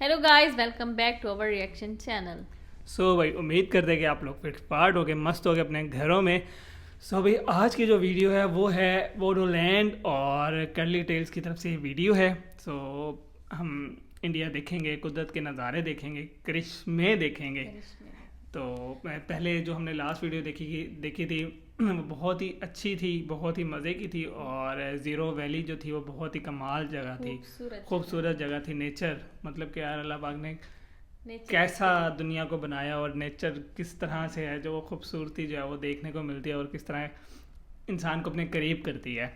Hello guys, welcome back to our reaction channel. So भाई उम्मीद करते हैं कि आप लोग फिट फाट हो गए, मस्त हो गए अपने घरों में। सो भाई आज की जो वीडियो है वो है बोडोलैंड और कर्ली टेल्स की तरफ से वीडियो है। सो हम इंडिया देखेंगे, कुदरत के नज़ारे देखेंगे, करिश्मे देखेंगे। तो पहले जो हमने लास्ट वीडियो देखी थी वो बहुत ही अच्छी थी, बहुत ही मज़े की थी। और ज़ीरो वैली जो थी वो बहुत ही कमाल जगह थी, खूबसूरत जगह थी। नेचर मतलब कि यार अल्लाह पाक ने कैसा दुनिया को बनाया और नेचर किस तरह से है, जो वो खूबसूरती जो है वो देखने को मिलती है और किस तरह इंसान को अपने करीब करती है।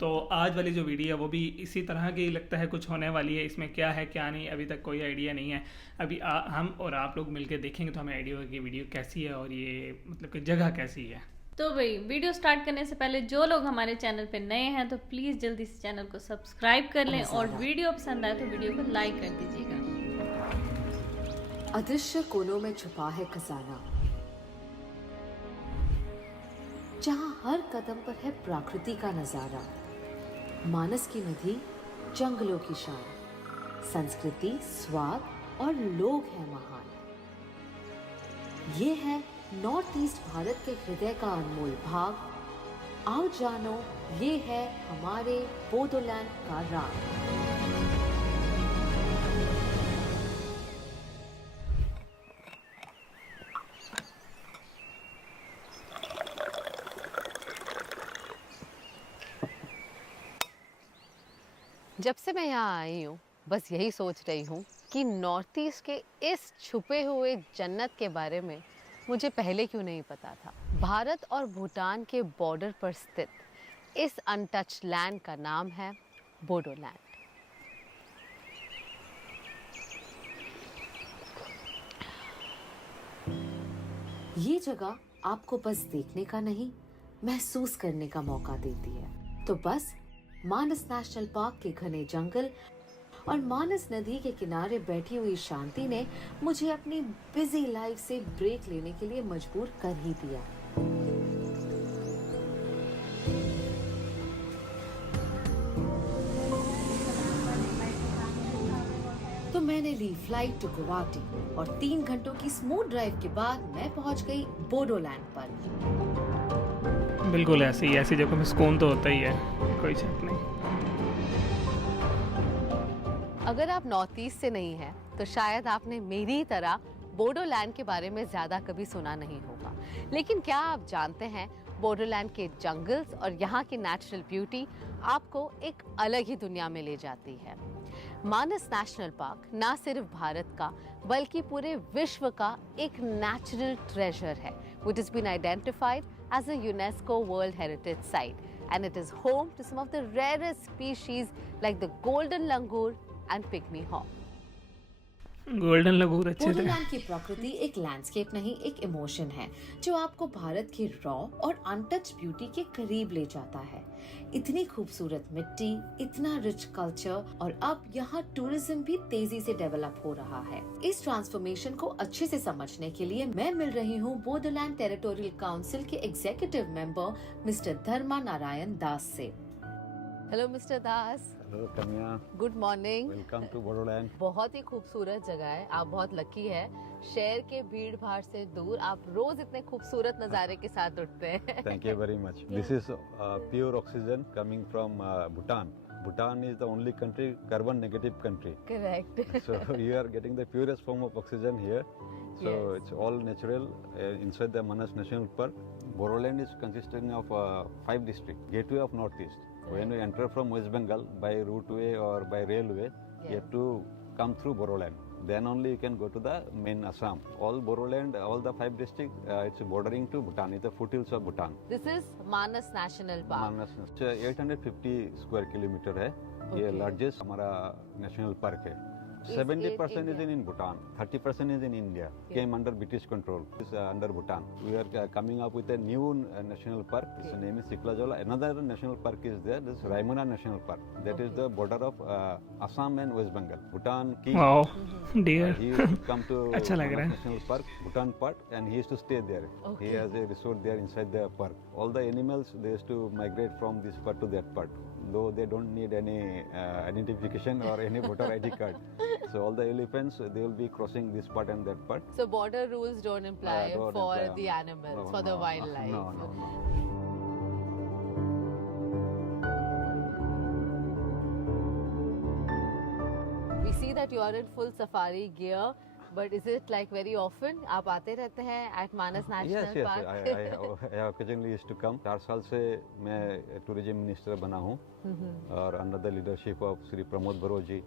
तो आज वाली जो वीडियो है वो भी इसी तरह की लगता है कुछ होने वाली है। इसमें क्या है क्या नहीं अभी तक कोई आइडिया नहीं है। अभी हम और आप लोग मिलकर देखेंगे तो हमें आइडिया होगा कि वीडियो कैसी है और ये मतलब कि जगह कैसी है। तो भाई वीडियो स्टार्ट करने से पहले जो लोग हमारे चैनल पे नए हैं तो प्लीज़ जल्दी से चैनल को सब्सक्राइब कर लें और वीडियो पसंद आए तो वीडियो को लाइक कर दीजिएगा। अदृश्य कोनों में छुपा है खजाना, जहां हर कदम पर है प्रकृति का नजारा। मानस की नदी, जंगलों की शान, संस्कृति, स्वाद और लोग हैं महान। ये है नॉर्थ ईस्ट भारत के हृदय का अनमोल भाग। आओ जानो, ये है हमारे बोडोलैंड का राग। जब से मैं यहाँ आई हूँ बस यही सोच रही हूँ कि नॉर्थ ईस्ट के इस छुपे हुए जन्नत के बारे में मुझे पहले क्यों नहीं पता था। भारत और भूटान के बॉर्डर पर स्थित इस अनटच्ड लैंड का नाम है बोडोलैंड। ये जगह आपको बस देखने का नहीं, महसूस करने का मौका देती है। तो बस मानस नेशनल पार्क के घने जंगल और मानस नदी के किनारे बैठी हुई शांति ने मुझे अपनी बिजी लाइफ से ब्रेक लेने के लिए मजबूर कर ही दिया। तो मैंने ली फ्लाइट टू गुवाहाटी और 3 घंटों की स्मूथ ड्राइव के बाद मैं पहुंच गई बोडोलैंड पर। बिल्कुल ऐसी जगह में सुकून तो होता ही है, कोई शक नहीं। अगर आप नॉर्थ ईस्ट से नहीं हैं तो शायद आपने मेरी तरह बोडोलैंड के बारे में ज़्यादा कभी सुना नहीं होगा। लेकिन क्या आप जानते हैं बोडोलैंड के जंगल्स और यहाँ की नेचुरल ब्यूटी आपको एक अलग ही दुनिया में ले जाती है। मानस नेशनल पार्क ना सिर्फ भारत का बल्कि पूरे विश्व का एक नेचुरल ट्रेजर है which has been identified as a UNESCO World Heritage Site, and it is home to some of the rarest species like the golden langur and pygmy hawk. Golden langur अच्छे थे। बोडोलैंड की प्रकृति एक landscape नहीं, एक emotion है जो आपको भारत की रॉ और अनटच ब्यूटी के करीब ले जाता है। इतनी खूबसूरत मिट्टी, इतना रिच कल्चर और अब यहाँ टूरिज्म भी तेजी से डेवलप हो रहा है। इस ट्रांसफॉर्मेशन को अच्छे से समझने के लिए मैं मिल रही हूँ बोडोलैंड टेरिटोरियल काउंसिल के executive member mister Dharma Narayan Das से। Hello mister Das. Hello Kanya, good morning. Welcome to Bodoland. बहुत ही खूबसूरत जगह है, आप बहुत लकी है। शहर के भीड़ भाड़ से दूर आप रोज इतने खूबसूरत नज़ारे के साथ उठते हैं। Thank you very much. This is pure oxygen coming from Bhutan. Bhutan is the only country, carbon negative country. Correct. So you are getting the purest form of oxygen here. So Yes. it's all natural inside the Manas National Park. Bodoland is consisting of 5 districts, gateway of Northeast. When you enter from West Bengal by roadway or by railway, you have to come through Bodoland. Then only you can go to the main Assam. All Bodoland, all the 5 districts, it's bordering to Bhutan. It's the foothills of Bhutan. This is Manas National Park. Manas, 850 square kilometer है। ये Okay. largest हमारा national park है। Is 70% it is in Bhutan, 30% is in India. Came under British control. It's under Bhutan. We are coming up with a new national park. Its name is Siklajola. Another national park is there. This is Raimuna National Park. That is the border of Assam and West Bengal. Bhutan king. Wow dear. He used to come to अच्छा लग रहा Manas है। National Park, Bhutan part, and he used to stay there. Okay. He has a resort there inside the park. All the animals they used to migrate from this part to that part. though they don't need any identification or any voter ID card. So all the elephants, they will be crossing this part and that part. So border rules don't imply Don't for apply. the animals, No, for the no, wildlife. No. We see that you are in full safari gear, but is it like very often? आप आते रहते हैं at Manas National Yes, Park? I occasionally used to come. 4 साल से मैं tourism minister बना हूँ और under the leadership of Shri Pramod बरो जी,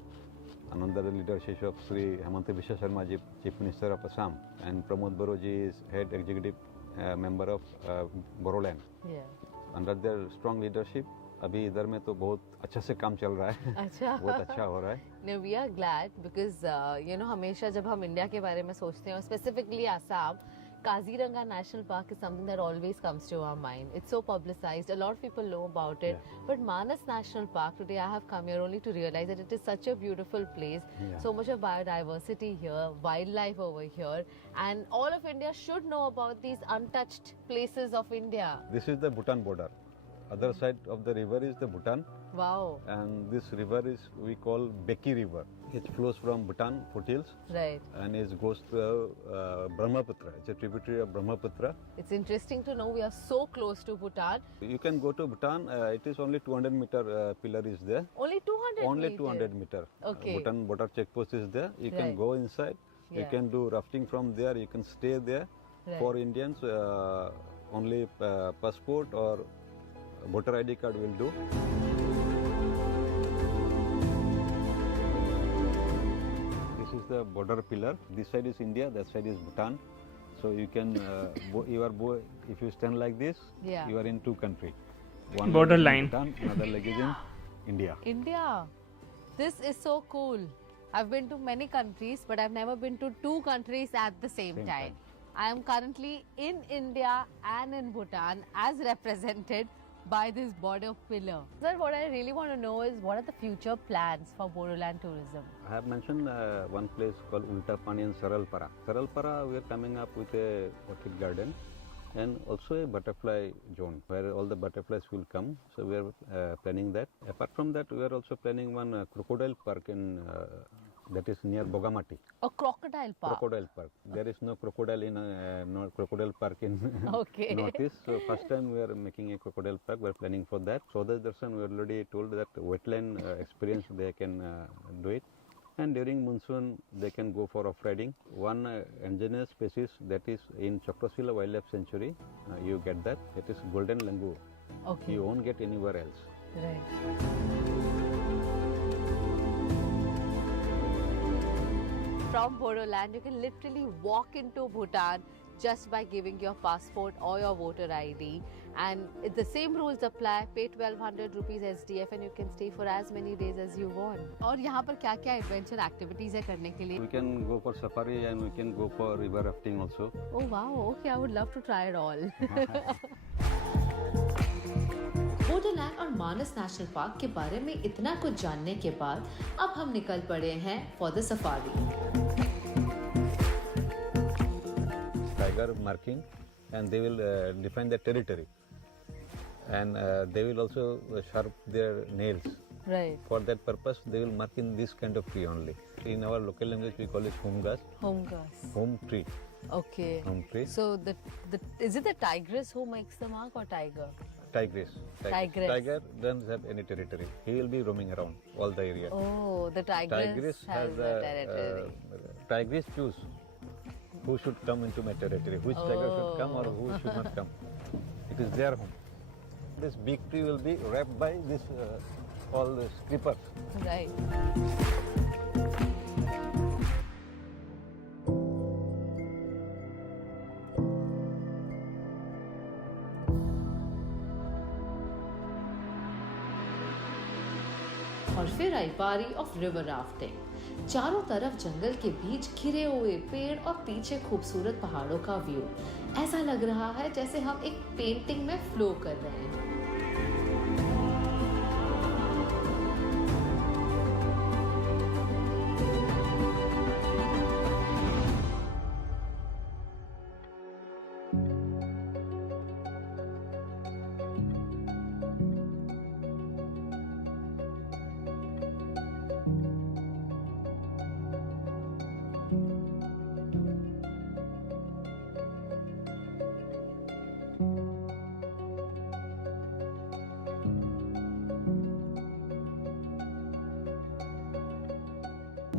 under the leadership of Sri Hemanta Biswa Sharma ji, Chief Minister of Assam, and Pramod Baro ji is head executive member of Boroland. Yeah. Under their strong leadership, अभी इधर में तो बहुत अच्छा से काम चल रहा है. अच्छा. बहुत अच्छा हो रहा है. No, we are glad because हमेशा जब हम इंडिया के बारे में सोचते हैं, specifically Assam, Kaziranga National Park is something that always comes to our mind. It's so publicized. A lot of people know about it. Yeah. But Manas National Park, today I have come here only to realize that it is such a beautiful place. Yeah. So much of biodiversity here, wildlife over here. And all of India should know about these untouched places of India. This is the Bhutan border. Other side of the river is the Bhutan, Wow. and this river is we call Beki River. It flows from Bhutan foothills Right. and it goes to Brahmaputra. It's a tributary of Brahmaputra. It's interesting to know we are so close to Bhutan. You can go to Bhutan. It is only 200-meter pillar is there. Only 200 Only meters. 200 meter. Okay. Bhutan border checkpost is there. You can Right. go inside. You Yeah. can do rafting from there. You can stay there. Right. For Indians, only passport or voter ID card will do. This is the border pillar. This side is India. That side is Bhutan. So you can, if you stand like this, Yeah. you are in two countries. One Border leg is in line. Bhutan, another leg is in India. India. This is so cool. I've been to many countries, but I've never been to two countries at the same Same time. time. I am currently in India and in Bhutan as represented by this border pillar. Sir, what I really want to know is what are the future plans for Bodoland tourism? I have mentioned one place called Ulta Pani and Saralpara. Saralpara, we are coming up with a orchid garden and also a butterfly zone where all the butterflies will come. So we are planning that. Apart from that, we are also planning one crocodile park in that is near Bogamati. A crocodile park. Crocodile park. There is no crocodile in no crocodile park in Okay. Northeast. So first time we are making a crocodile park. We are planning for that. So the Darshan, we already told that wetland experience they can do it. And during monsoon, they can go for off-riding. One endangered species that is in Chakrasila Wildlife Sanctuary, you get that. It is golden langur. Okay. You won't get anywhere else. Right. From Bodoland, you can literally walk into Bhutan just by giving your passport or your voter ID. And the same rules apply. Pay 1200 rupees SDF and you can stay for as many days as you want. और यहाँ पर क्या-क्या adventure activities है करने के लिए? We can go for safari and we can go for river rafting also. Oh wow, okay, I would love to try it all. Bodoland और मानस national park के बारे में इतना कुछ जानने के बाद अब हम निकल पड़े हैं for the safari. Tiger marking, and they will define their territory, and they will also sharp their nails. Right. For that purpose, they will mark in this kind of tree only. In our local language, we call it humgas, Home grass. home tree, Okay. home tree. So is it the tigress who makes the mark or tiger? Tigress. Tigress. Tiger doesn't have any territory. He will be roaming around all the area. Oh, the tigress has a territory. Tigress choose who should come into my territory, which tiger should come or who should not come. It is their home. This big tree will be wrapped by this all the creepers. Right. और फिर आई बारी of river rafting. चारों तरफ जंगल के बीच घिरे हुए पेड़ और पीछे खूबसूरत पहाड़ों का व्यू। ऐसा लग रहा है जैसे हम एक पेंटिंग में फ्लो कर रहे हैं।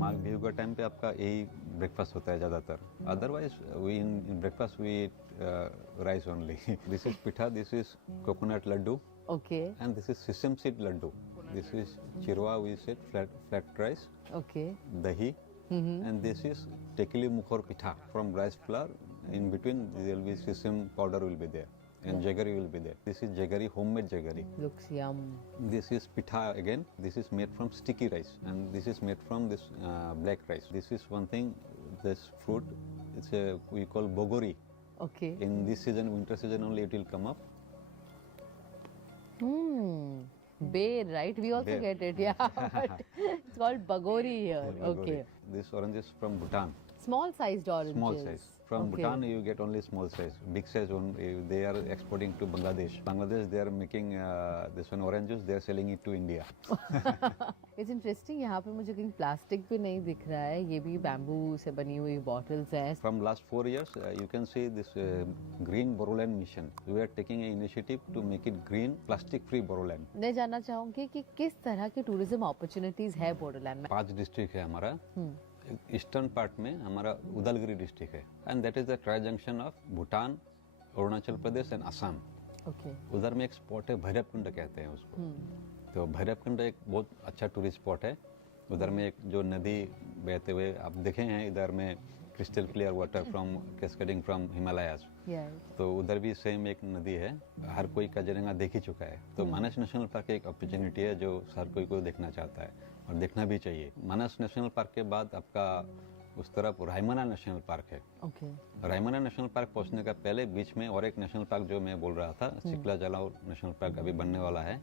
माघ बिहू का टाइम पे आपका यही ब्रेकफास्ट होता है ज़्यादातर. Otherwise we in breakfast we eat rice only. This is pitha, this is coconut laddoo, Okay. and this is sesame seed laddu. This is chirwa, we said flat rice, Okay. dahi, and this is tekili mukhor pitha from rice flour. In between there will be sesame powder will be there, and jaggery will be there. This is jaggery, homemade jaggery. Looks yum. This is pitha again. This is made from sticky rice, and this is made from this black rice. This is one thing. This fruit, it's a we call bogori. Okay. In this season, winter season only, it will come up. Bear, right? We also Bear. get it, yeah. But it's called bagori here. Bogori. Okay. This orange is from Bhutan. Small sized oranges. Small size. From Okay. Bhutan, you get only small size. Big size, they are exporting to Bangladesh. Bangladesh, they are making this one oranges. They are selling it to India. It's interesting. यहाँ पे मुझे कहीं plastic भी नहीं दिख रहा है. ये भी बैम्बू से बनी हुई बॉटल्स है. From last 4 years, you can see this green Boroland mission. We are taking an initiative to make it green, plastic-free Boroland. मैं जानना चाहूँगी कि किस तरह की टूरिज्म अपॉर्चुनिटीज है बोडोलैंड में. 5 डिस्ट्रिक्ट है हमारा. ईस्टर्न पार्ट में हमारा उदलगिरी डिस्ट्रिक्ट है, and that is the tri junction of Bhutan, Arunachal Pradesh and Assam. Okay. उधर में एक स्पॉट है, भैरवकुंड कहते हैं उसको. तो भैरवकुंड एक बहुत अच्छा टूरिस्ट स्पॉट है. उधर में एक जो नदी बहते हुए आप देखे हैं, इधर में crystal clear water from cascading from Himalayas. तो उधर भी सेम एक नदी है. हर कोई काजीरंगा देख ही चुका है. तो मानस नेशनल पार्क एक अपॉर्चुनिटी है जो हर कोई को देखना चाहता है और देखना भी चाहिए. मानस नेशनल पार्क के बाद आपका उस तरफ रायमना नेशनल पार्क है. ओके. रायमना नेशनल पार्क पहुंचने का पहले बीच में और एक नेशनल पार्क जो मैं बोल रहा था, सिकला जलाव नेशनल पार्क अभी बनने वाला है.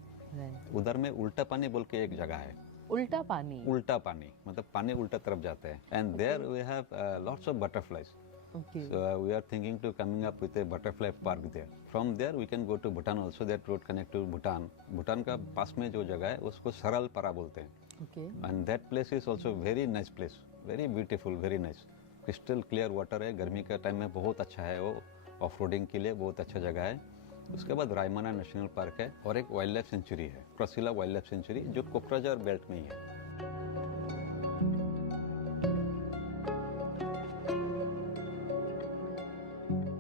उधर में उल्टा पानी बोल के एक जगह है. उल्टा पानी. उल्टा पानी मतलब पानी उल्टा तरफ जाता है. And there we have lots of butterflies. Okay. So we are thinking to coming up with a butterfly park there. From there we can go to Bhutan also. That road connect to Bhutan. Bhutan का पास में जो जगह है उसको सरल पारा बोलते हैं. Okay. And that place is also very nice place. Very beautiful, very nice. Crystal clear water है. गर्मी का टाइम में बहुत अच्छा है वो. ऑफ रोडिंग के लिए बहुत अच्छा जगह है. उसके बाद रायमना नेशनल पार्क है और एक वाइल्ड लाइफ सेंचुरी है, क्रसिला वाइल्ड लाइफ सेंचुरी, जो कोकराझार बेल्ट में ही है.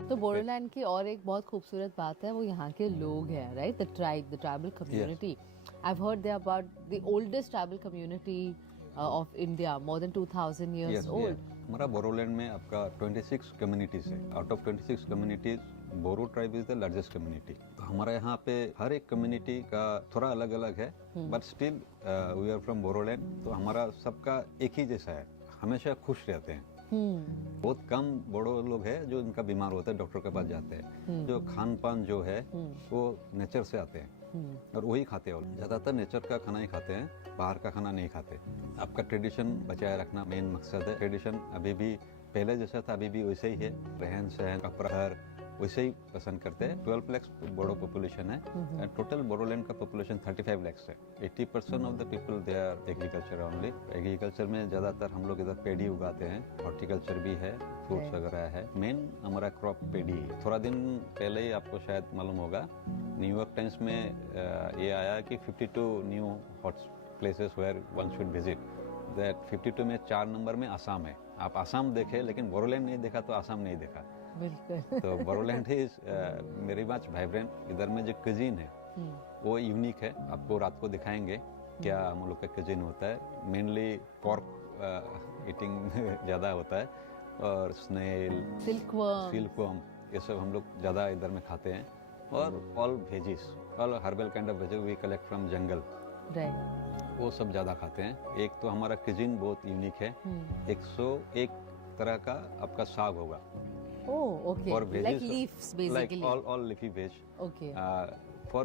तो बोडोलैंड की और एक बहुत खूबसूरत बात है वो यहाँ के लोग हैं, right? The tribe, the tribal community. I have heard they are about the oldest tribal community of India, more than 2000 years old. हमारा बोरोलैंड में आपका 26 कम्युनिटीज है. Out of 26 communities Boro tribe is the largest community. तो हमारा यहाँ पे हर एक community का थोड़ा अलग अलग है, but still we are from Boroland. तो हमारा सबका एक ही जैसा है, हमेशा खुश रहते हैं. बहुत कम बोडो लोग हैं जो इनका बीमार होता है डॉक्टर के पास जाते हैं. जो खान पान जो है वो नेचर से आते हैं और वही खाते हैं. ज्यादातर नेचर का खाना ही खाते हैं, बाहर का खाना नहीं खाते. आपका ट्रेडिशन बचाए रखना मेन मकसद है. ट्रेडिशन अभी भी पहले जैसा था अभी भी वैसे ही है. रहन सहन, कपड़ा वैसे ही पसंद करते हैं. 12 लाख बोडो पॉपुलेशन है एंड टोटल बोडोलैंड का पॉपुलेशन 35 लाख है. 80% of the people they are agriculture only. Agriculture में ज़्यादातर हम लोग इधर पेड़ी उगाते हैं. हॉर्टिकल्चर भी है, फ्रूट्स वगैरह है. मेन हमारा क्रॉप पेड़ी है. थोड़ा दिन पहले ही आपको शायद मालूम होगा, न्यूयॉर्क टाइम्स में ये आया कि 52 new hot places where one should visit. That 52 में 4 नंबर में आसाम है. आप आसाम देखे लेकिन बोरोलैंड नहीं देखा तो आसाम नहीं देखा. बिल्कुल. तो Bodoland is very much vibrant. इधर में जो क्यूजीन है वो यूनिक है. आपको रात को दिखाएंगे क्या हम लोग का क्यूजीन होता है. मेनली पोर्क ईटिंग ज़्यादा होता है और स्नेल, सिल्कवर्म ये सब हम लोग ज़्यादा इधर में खाते हैं. और all veggies, all herbal kind of veggies we collect from jungle. वो सब ज़्यादा खाते हैं. एक तो हमारा क्यूजीन बहुत यूनिक है. 101 तरह का आपका साग होगा. Oh, okay. For like veggies, leaves, basically. like all leafy veg. Okay. For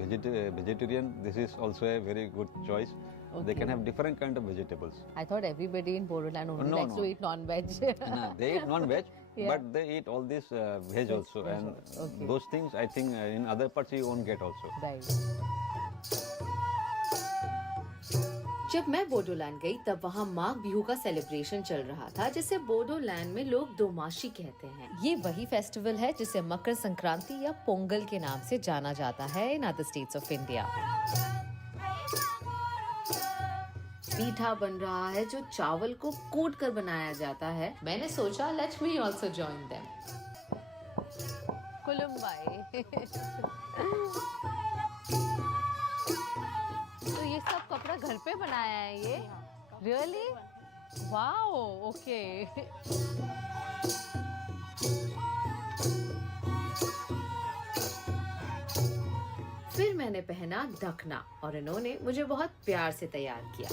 vegetarian, this is also a very good choice. Okay. They can have different kind of vegetables. I thought everybody in Bodoland only No, likes no. to eat non-veg. No, they eat non-veg, Yeah. but they eat all this veg also, veg and also. Okay. those things I think in other parts you won't get also. Right. जब मैं बोडोलैंड गई तब वहाँ माघ बिहू का celebration चल रहा था, जिसे बोडोलैंड में लोग दोमाशी कहते हैं. ये वही फेस्टिवल है जिसे मकर संक्रांति या पोंगल के नाम से जाना जाता है in other states of India. पीठा बन रहा है जो चावल को कूट कर बनाया जाता है। मैंने सोचा let me also join them. Khulumbai. तो ये सब कपड़ा घर पे बनाया है ये? रियली? Wow, okay. फिर मैंने पहना ढकना और इन्होंने मुझे बहुत प्यार से तैयार किया।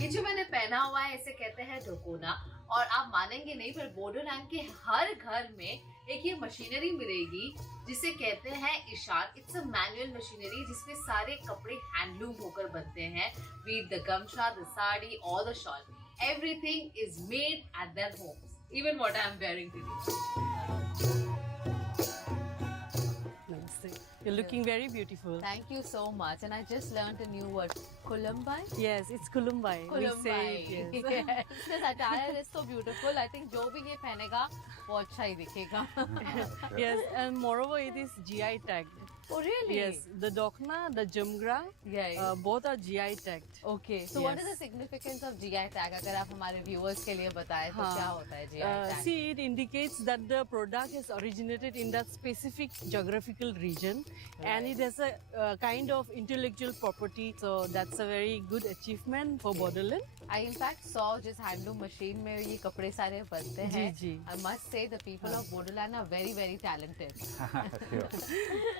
ये जो मैंने पहना हुआ है इसे कहते हैं ढकोना, और आप मानेंगे नहीं पर बोडोलैंड के हर घर में एक ये मशीनरी मिलेगी जिसे कहते हैं इशार। इट्स अ मैनुअल मशीनरी जिसमें सारे कपड़े हैंडलूम होकर बनते हैं। Be the गमछा, the sari, or the shawl, everything is made at their homes. Even what I am wearing today. You're looking very beautiful. Thank you so much. And I just learned a new word, Kulumbai. Yes, it's Kulumbai. We say it, yes. Yes. This attire is so beautiful. I think जो भी ये पहनेगा वो अच्छा ही दिखेगा. Yes, and moreover, it is GI tagged. Oh really? Yes, the dokna, the jumgra, Yeah. both are GI tagged. Okay. So what is the Yes. significance of GI tag? अगर आप हमारे viewers के लिए बताएं तो हाँ. क्या होता है GI tag? See, it indicates that the product has originated in that specific geographical region, and it has a kind of intellectual property. So that's a very good achievement for Bodoland. I in fact saw जिस handloom machine में ये कपड़े सारे बनते हैं. जी. I must say the people of Bodoland are very very talented.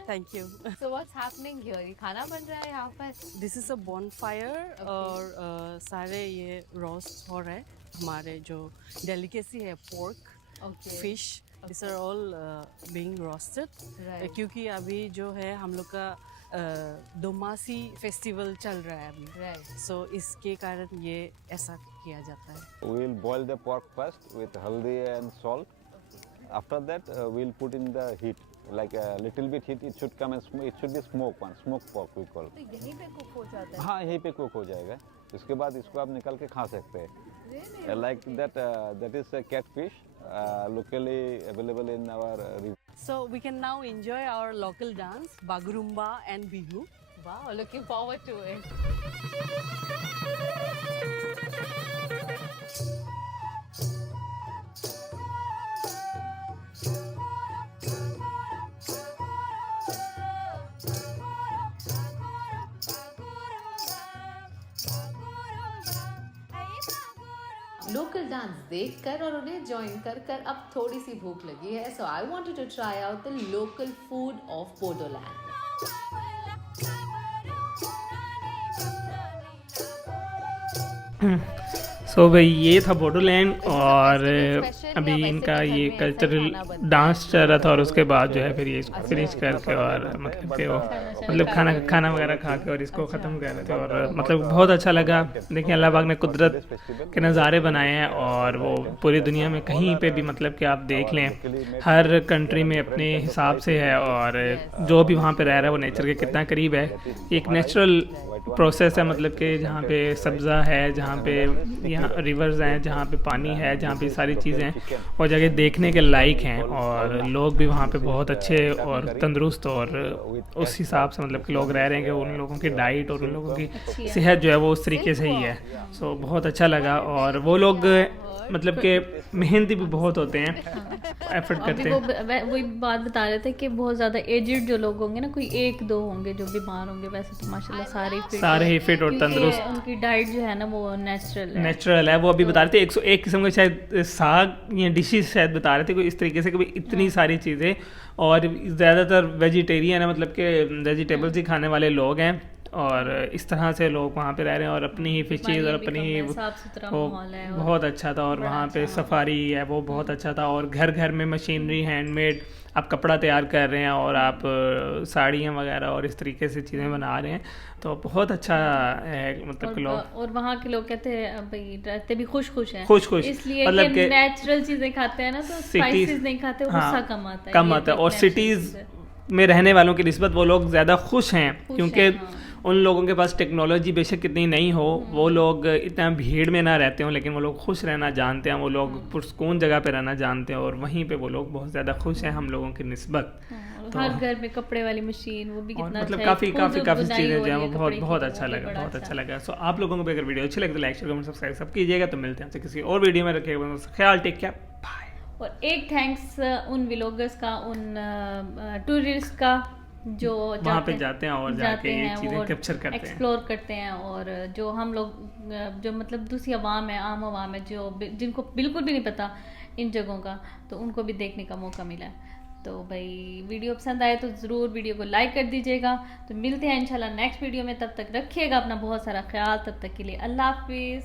Thank you. So what's happening here? ये खाना बन रहा है यहाँ पर? This is a bonfire और सारे ये roast हो रहा है. हमारे जो delicacy है pork, Okay. fish, these are all being roasted. Right. क्योंकि अभी जो है हम लोग का दोमासी फेस्टिवल चल रहा है अभी. Right. So इसके कारण ये ऐसा किया जाता है. We'll boil the pork first with haldi and salt. After that, we'll put in the heat, like a little bit heat. It should come and it should be smoked one, smoked pork we call. तो यहीं पे cook हो जाता है? हाँ, यहीं पे cook हो जाएगा. उसके बाद इसको आप निकाल के खा सकते हैं. Like that, that is a catfish, locally available in our river. So we can now enjoy our local dance, Bagurumba and Bihu. Wow, looking forward to it. Local dance देखकर और उन्हें ज्वाइन कर कर अब थोड़ी सी भूख लगी है. So I wanted to try out the local food of Bodoland. So भाई ये था बोडोलैंड और अभी इनका ये कल्चरल डांस चल रहा था और उसके बाद जो है फिर ये इसको फिनिश करके और मतलब कि वो मतलब खाना वगैरह खा के और इसको ख़त्म कर रहे थे और मतलब बहुत अच्छा लगा. देखिए अल्लाह पाक ने कुदरत के नज़ारे बनाए हैं और वो पूरी दुनिया में कहीं पे भी मतलब कि आप देख लें हर कंट्री में अपने हिसाब से है और जो भी वहाँ पे रह रहा है वो नेचर के कितना करीब है. एक नेचुरल प्रोसेस है मतलब कि जहाँ पे सब्ज़ा है, जहाँ पे यहाँ रिवर्स हैं, जहाँ पे पानी है, जहाँ पे सारी चीज़ें वो जगह देखने के लायक हैं और लोग भी वहाँ पे बहुत अच्छे और तंदुरुस्त और उस हिसाब से मतलब कि लोग रह रहे हैं कि उन लोगों की डाइट और उन लोगों की सेहत जो है वो उस तरीके से ही है. सो बहुत अच्छा लगा और वो लोग मतलब कि मेहनती भी बहुत होते हैं, एफर्ट करते हैं. वही बात बता रहे थे कि बहुत ज़्यादा एजिड जो लोग होंगे ना, कोई एक दो होंगे जो बीमार होंगे, वैसे तो माशाल्लाह सारे ही फिट और तंदुरुस्त. उनकी डाइट जो है ना वो नेचुरल है. वो अभी बता रहे थे 101 किस्म के शायद साग या डिशेस शायद बता रहे थे कोई इस तरीके से कि भाई इतनी सारी चीज़ें और ज़्यादातर वेजिटेरियन है मतलब कि वेजिटेबल्स ही खाने वाले लोग हैं और इस तरह से लोग वहाँ पे रह रहे हैं और अपनी ही फिशेज और अपनी ही वो बहुत अच्छा था और वहाँ पे सफारी है वो बहुत अच्छा था और घर घर में मशीनरी हैंडमेड आप कपड़ा तैयार कर रहे हैं और आप साड़ियाँ वगैरह और इस तरीके से चीज़ें बना रहे हैं तो बहुत अच्छा है मतलब कि लोग. और वहाँ के लोग कहते हैं भाई रहते भी खुश हैं, इसलिए मतलब कि नेचुरल चीज़ें खाते हैं ना तो स्पाइसेस नहीं खाते, गुस्सा कम आता है. और सिटीज़ में रहने वालों की निस्बत वो लोग ज़्यादा खुश हैं क्योंकि उन लोगों के पास टेक्नोलॉजी बेशक कितनी नहीं हो, वो लोग इतना भीड़ में ना रहते हों, लेकिन वो लोग खुश रहना जानते हैं, वो लोग पुरस्कून जगह पे रहना जानते हैं, और वहीं पे वो लोग बहुत ज़्यादा खुश हैं हम लोगों की निस्बत। तो हर घर में कपड़े वाली मशीन, वो भी कितना मतलब अच्छा है, काफ़ी खुद चीज़ें बुनाई जो है हो वो रही है बहुत कपड़े बहुत की, अच्छा वो भी लगा, बड़ा बहुत अच्छा लगा। सो आप लोगों को भी अगर वीडियो अच्छी लगे तो लाइक शेयर कमेंट सब्सक्राइब सब कीजिएगा। तो मिलते हैं आपसे किसी और वीडियो में, रखिएगा ख्याल, टेक केयर, बाय। और एक थैंक्स उन व्लॉगर्स का, उन टूरिस्ट का जो वहाँ पे जाते हैं और जाके ये चीज़ें कैप्चर करते हैं, एक्सप्लोर करते हैं, और जो हम लोग जो मतलब दूसरी आवाम है, आम आवाम है, जो जिनको बिल्कुल भी नहीं पता इन जगहों का, तो उनको भी देखने का मौका मिला है। तो भाई वीडियो पसंद आए तो ज़रूर वीडियो को लाइक कर दीजिएगा। तो मिलते हैं इंशाल्लाह नेक्स्ट वीडियो में, तब तक रखिएगा अपना बहुत सारा ख्याल, तब तक के लिए अल्लाह हाफिज़।